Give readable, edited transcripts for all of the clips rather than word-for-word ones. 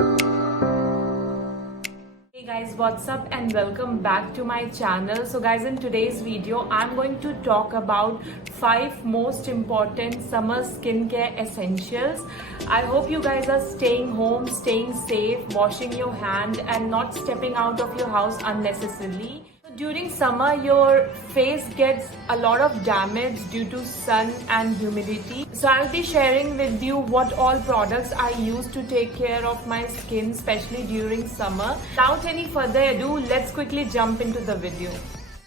Hey guys, what's up and welcome back to my channel. So guys, in today's video I'm going to talk about 5 most important summer skincare essentials. I hope you guys are staying home, staying safe, washing your hand and not stepping out of your house unnecessarily. During summer, your face gets a lot of damage due to sun and humidity. So I'll be sharing with you what all products I use to take care of my skin, especially during summer. Without any further ado, let's quickly jump into the video.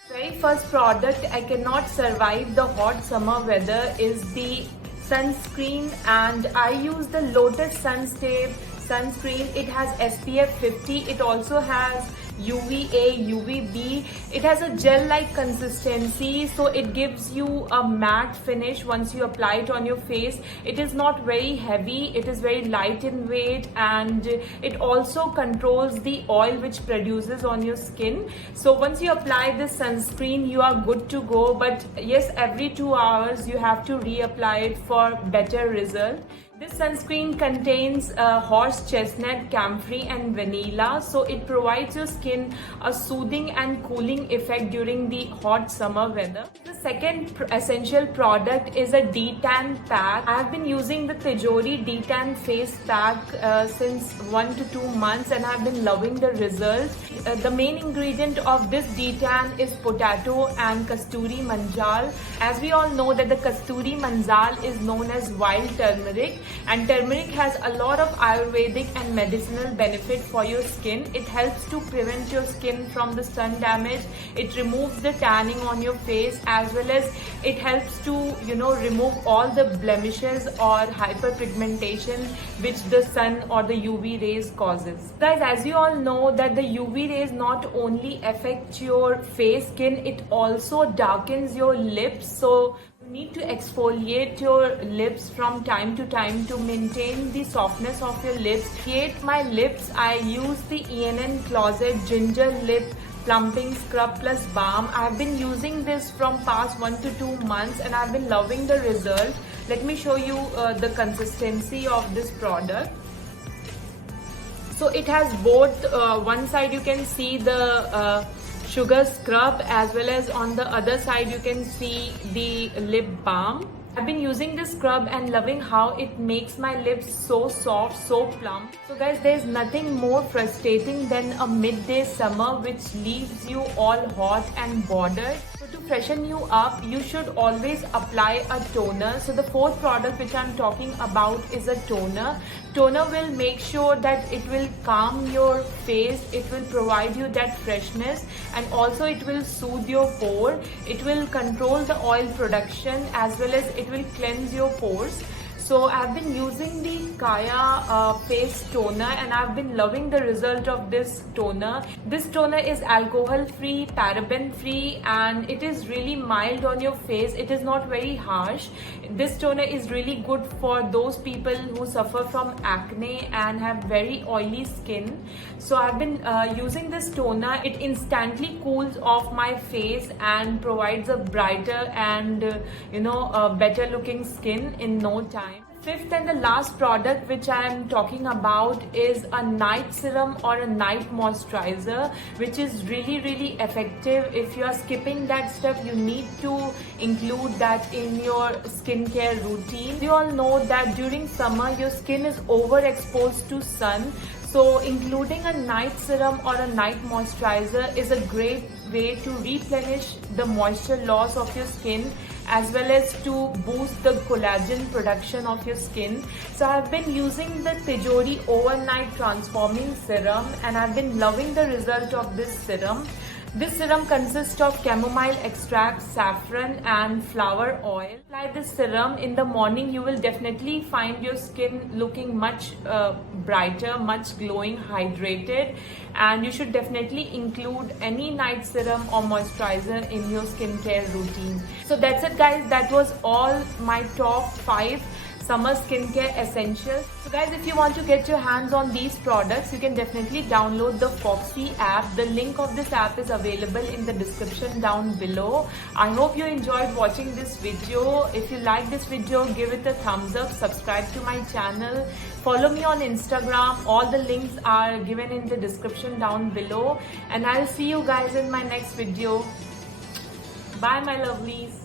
Very first product, I cannot survive the hot summer weather, is the sunscreen, and I use the Lotus Sunstay sunscreen. It has SPF 50. It also has UVA, UVB. It has a gel-like consistency, so it gives you a matte finish once you apply it on your face. It is not very heavy, it is very light in weight, and it also controls the oil which produces on your skin. So once you apply this sunscreen, you are good to go. But yes, every 2 hours you have to reapply it for better result. This sunscreen contains horse chestnut, camphor and vanilla, so it provides your skin a soothing and cooling effect during the hot summer weather. The second essential product is a detan pack. I have been using the Tijori detan face pack since 1 to 2 months and I have been loving the results. The main ingredient of this detan is potato and kasturi manjal. As we all know that the kasturi manjal is known as wild turmeric, and turmeric has a lot of Ayurvedic and medicinal benefit for your skin. It helps to prevent your skin from the sun damage. It removes the tanning on your face, as well as it helps to remove all the blemishes or hyperpigmentation which the sun or the UV rays causes. Guys, as you all know that the UV rays not only affect your face skin, it also darkens your lips. So you need to exfoliate your lips from time to time to maintain the softness of your lips. To create my lips, I use the ENN Closet Ginger Lip Plumping Scrub Plus Balm. I have been using this from past 1 to 2 months and I've been loving the result. Let me show you the consistency of this product. So it has both, one side you can see the sugar scrub, as well as on the other side you can see the lip balm. I've been using this scrub and loving how it makes my lips so soft, so plump. So guys, there's nothing more frustrating than a midday summer which leaves you all hot and bothered. So to freshen you up, you should always apply a toner. So the fourth product which I'm talking about is a toner. Toner will make sure that it will calm your face, it will provide you that freshness, and also it will soothe your pore. It will control the oil production, as well as it will cleanse your pores. So I've been using the Kaya face toner and I've been loving the result of this toner. This toner is alcohol free, paraben free, and it is really mild on your face. It is not very harsh. This toner is really good for those people who suffer from acne and have very oily skin. So I've been using this toner. It instantly cools off my face and provides a brighter and a better looking skin in no time. Fifth and the last product which I am talking about is a night serum or a night moisturizer, which is really effective. If you are skipping that step, you need to include that in your skincare routine. You all know that during summer your skin is overexposed to sun. So including a night serum or a night moisturizer is a great way to replenish the moisture loss of your skin, as well as to boost the collagen production of your skin. So I've been using the Tijori Overnight Transforming Serum and I've been loving the result of this serum. This serum consists of chamomile extract, saffron and flower oil. Apply this serum in the morning, you will definitely find your skin looking much brighter, much glowing, hydrated, and you should definitely include any night serum or moisturizer in your skincare routine. So that's it guys, that was all my top 5 summer skincare essentials. So guys, if you want to get your hands on these products, you can definitely download the Foxy app. The link of this app is available in the description down below. I hope you enjoyed watching this video. If you like this video, give it a thumbs up, subscribe to my channel, follow me on Instagram. All the links are given in the description down below, and I'll see you guys in my next video. Bye my lovelies.